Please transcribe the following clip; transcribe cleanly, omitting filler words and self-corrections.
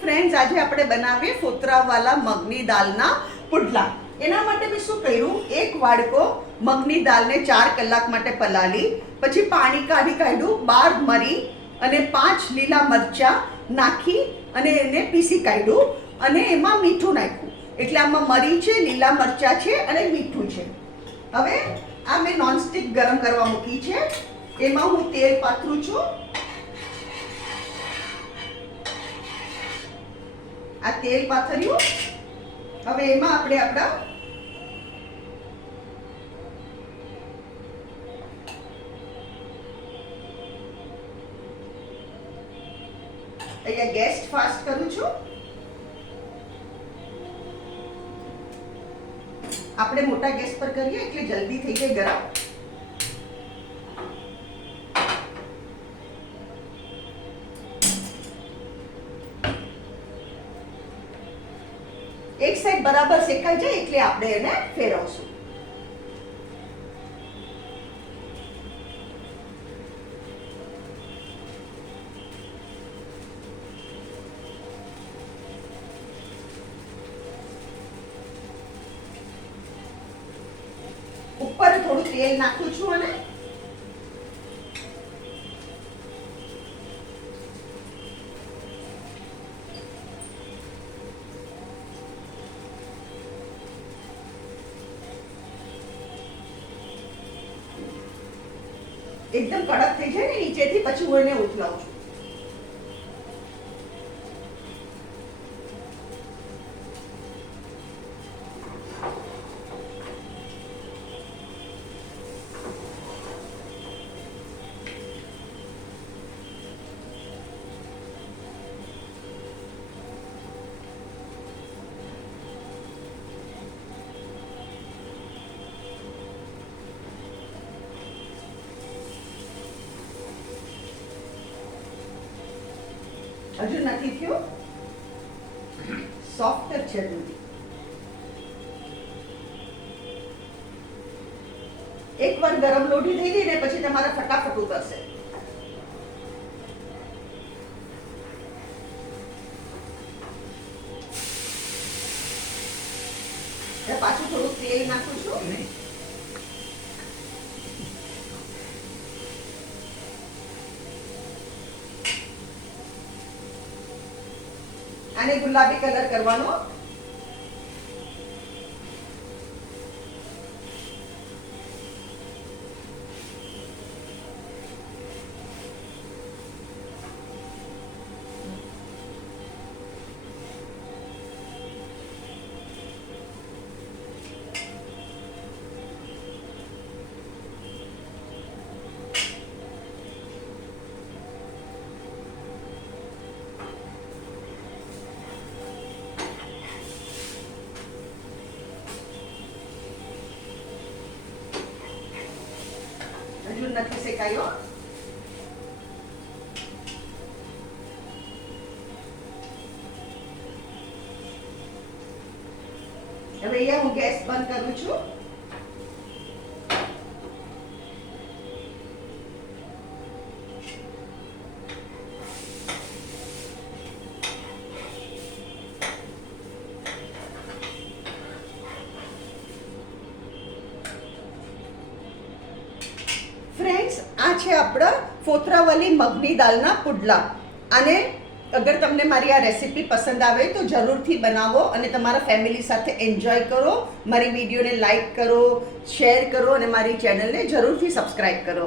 Friends, આજે આપણે બનાવીએ ફોતરાવાલા મગની દાળના પુડલા. એના માટે મેં શું કર્યું, એક વાડકો મગની દાળને 4 કલાક માટે પલાળી, પછી પાણી કાઢ્યું, 12 મરી અને 5 લીલા મરચાં નાખી અને એને પીસી કાઢ્યું અને એમાં મીઠું નાખ્યું. એટલે આમાં મરી છે, લીલા મરચાં છે અને મીઠું છે. હવે આ મેં નોનસ્ટિક ગરમ કરવા મૂકી છે. એમાં હું તેલ પાથરું છું. આ તેલ પાથર્યું. હવે એમાં આપણે આપણા અહીંયા ગેસ ફાસ્ટ કરું છું. આપણે મોટા ગેસ પર કરીએ એટલે જલ્દી થઈ જાય ગરમ. એક સાઈડ બરાબર શેકાઈ જાય એટલે આપણે એને ફેરવશું. ઉપર થોડું તેલ નાખું છું અને એકદમ કડક થઈ જાય ને નીચેથી, પછી હું એને ઉથલાવું છું. હજુ નથી થયું, સોફ્ટ છે દૂધ. એકવાર ગરમ લોઢી થઈ ગઈ ને પછી તમારે ફટાફટ ઉતરશે. પાછું થોડું તેલ નાખું છું. આને ગુલાબી કલર કરવાનો. હજુ નથી શેકાયો. હવે અહીંયા હું ગેસ બંધ કરું છું. ફ્રેન્ડ્સ, આ છે આપણા ફોતરાવાલી મગની દાળના પુડલા. અને અગર તમને મારી આ રેસીપી પસંદ આવે તો જરૂરથી બનાવો અને તમારા ફેમિલી સાથે એન્જોય કરો. મારી વિડીયોને લાઈક કરો, શેર કરો અને મારી ચેનલને જરૂરથી સબસ્ક્રાઈબ કરો.